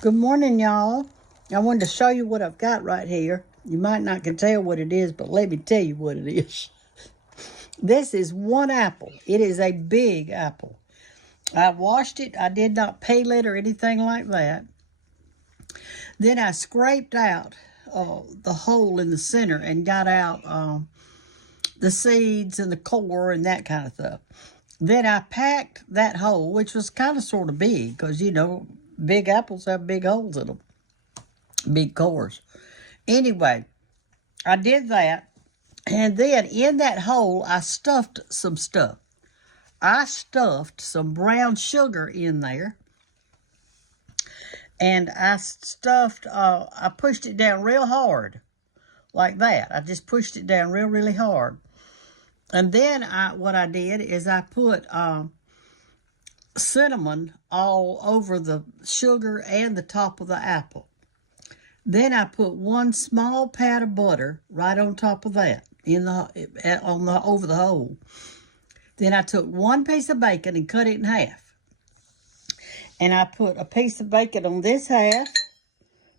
Good morning, y'all. I wanted to show you what I've got right here. You might not can tell what it is, but let me tell you what it is. This is one apple. It is a big apple. I washed it. I did not peel it or anything like that. Then I scraped out the hole in the center and got out the seeds and the core and that kind of stuff. Then I packed that hole, which was kind of sort of big because, big apples have big holes in them, big cores. Anyway, I did that. And then in that hole, I stuffed some stuff. I stuffed some brown sugar in there. And I pushed it down real hard like that. I just pushed it down really hard. And then what I did is I put cinnamon all over the sugar and the top of the apple. Then I put one small pat of butter right on top of that over the hole. Then I took one piece of bacon and cut it in half. And I put a piece of bacon on this half,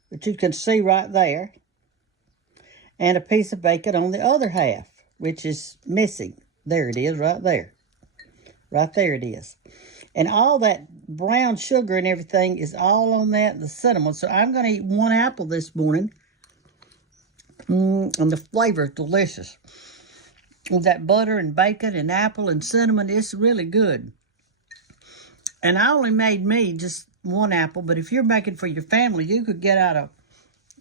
which you can see right there, and a piece of bacon on the other half, which is missing. There it is, right there. Right there it is. And all that brown sugar and everything is all on that, the cinnamon. So I'm going to eat one apple this morning. And the flavor is delicious. With that butter and bacon and apple and cinnamon, it's really good. And I only made me just one apple, but if you're making for your family, you could get out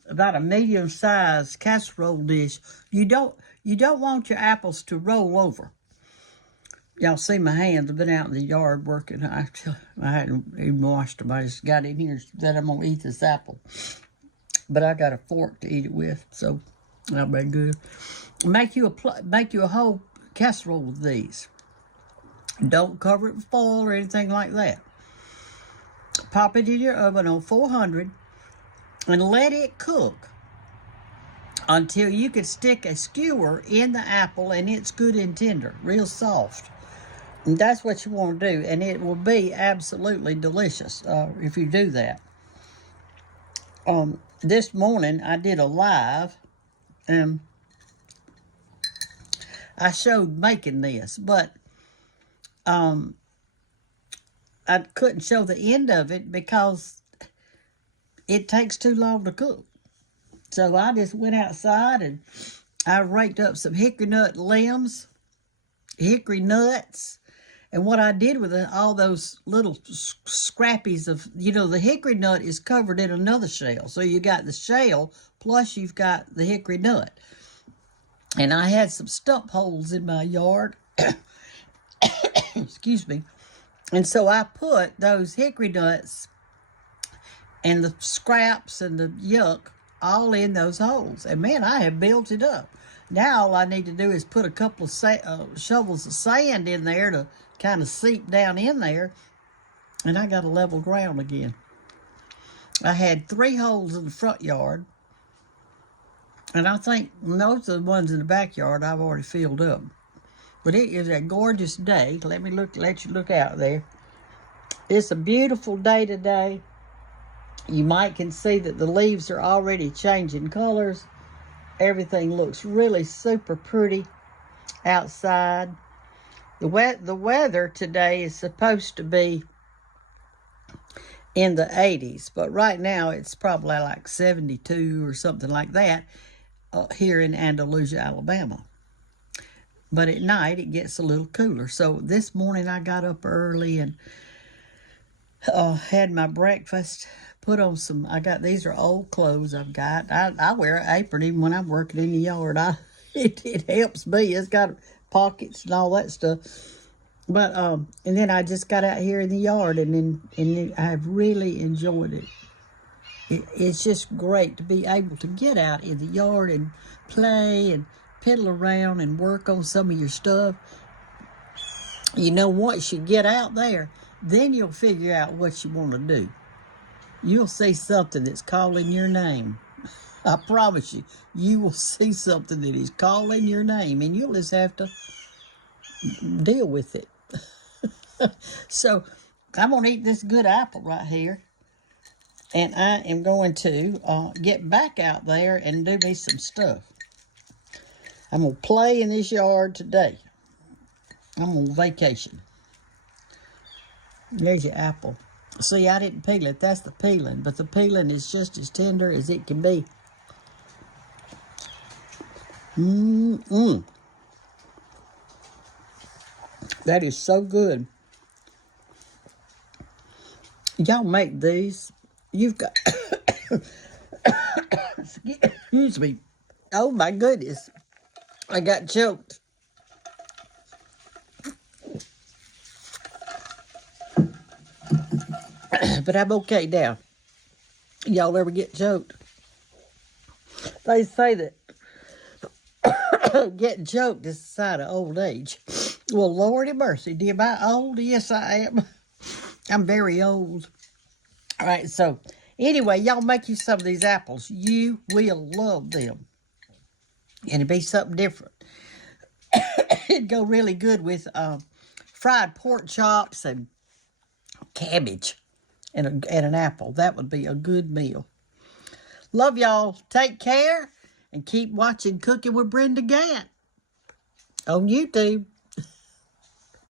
about a medium-sized casserole dish. You don't want your apples to roll over. Y'all see my hands. I've been out in the yard working. I hadn't even washed them. I just got in here and said I'm going to eat this apple. But I got a fork to eat it with, so that'll be good. Make you a whole casserole with these. Don't cover it with foil or anything like that. Pop it in your oven on 400 and let it cook until you can stick a skewer in the apple and it's good and tender, real soft. And that's what you want to do, and it will be absolutely delicious if you do that. This morning I did a live, and I showed making this, but I couldn't show the end of it because it takes too long to cook. So I just went outside and I raked up some hickory nut limbs, hickory nuts. And what I did with all those little scrappies of, the hickory nut is covered in another shell. So you got the shell, plus you've got the hickory nut. And I had some stump holes in my yard. Excuse me. And so I put those hickory nuts and the scraps and the yuck all in those holes. And man, I have built it up. Now all I need to do is put a couple of shovels of sand in there to kind of seep down in there, and I got a level ground again. I had 3 holes in the front yard, and I think most of the ones in the backyard I've already filled up. But it is a gorgeous day. Let you look out there. It's a beautiful day today. You might can see that the leaves are already changing colors. Everything looks really super pretty outside. The weather today is supposed to be in the 80s, but right now it's probably like 72 or something like that here in Andalusia, Alabama. But at night it gets a little cooler. So this morning I got up early and had my breakfast, put on these are old clothes I've got. I wear an apron even when I'm working in the yard. It helps me. It's got pockets and all that stuff. But and then I just got out here in the yard, and I've really enjoyed it. It's just great to be able to get out in the yard and play and piddle around and work on some of your stuff. Once you get out there, then you'll figure out what you want to do. You'll see something that's calling your name. I promise you, you will see something that is calling your name, and you'll just have to deal with it. So I'm going to eat this good apple right here. And I am going to get back out there and do me some stuff. I'm going to play in this yard today. I'm on vacation. There's your apple. See, I didn't peel it. That's the peeling. But the peeling is just as tender as it can be. That is so good. Y'all make these. You've got... Excuse me. Oh, my goodness. I got choked. But I'm okay now. Y'all ever get choked? They say that getting choked is a sign of old age. Well, Lord have mercy. Am I old? Yes, I am. I'm very old. All right, so anyway, y'all make you some of these apples. You will love them. And it'd be something different. It'd go really good with fried pork chops and cabbage and an apple. That would be a good meal. Love y'all. Take care and keep watching Cooking with Brenda Gantt on YouTube.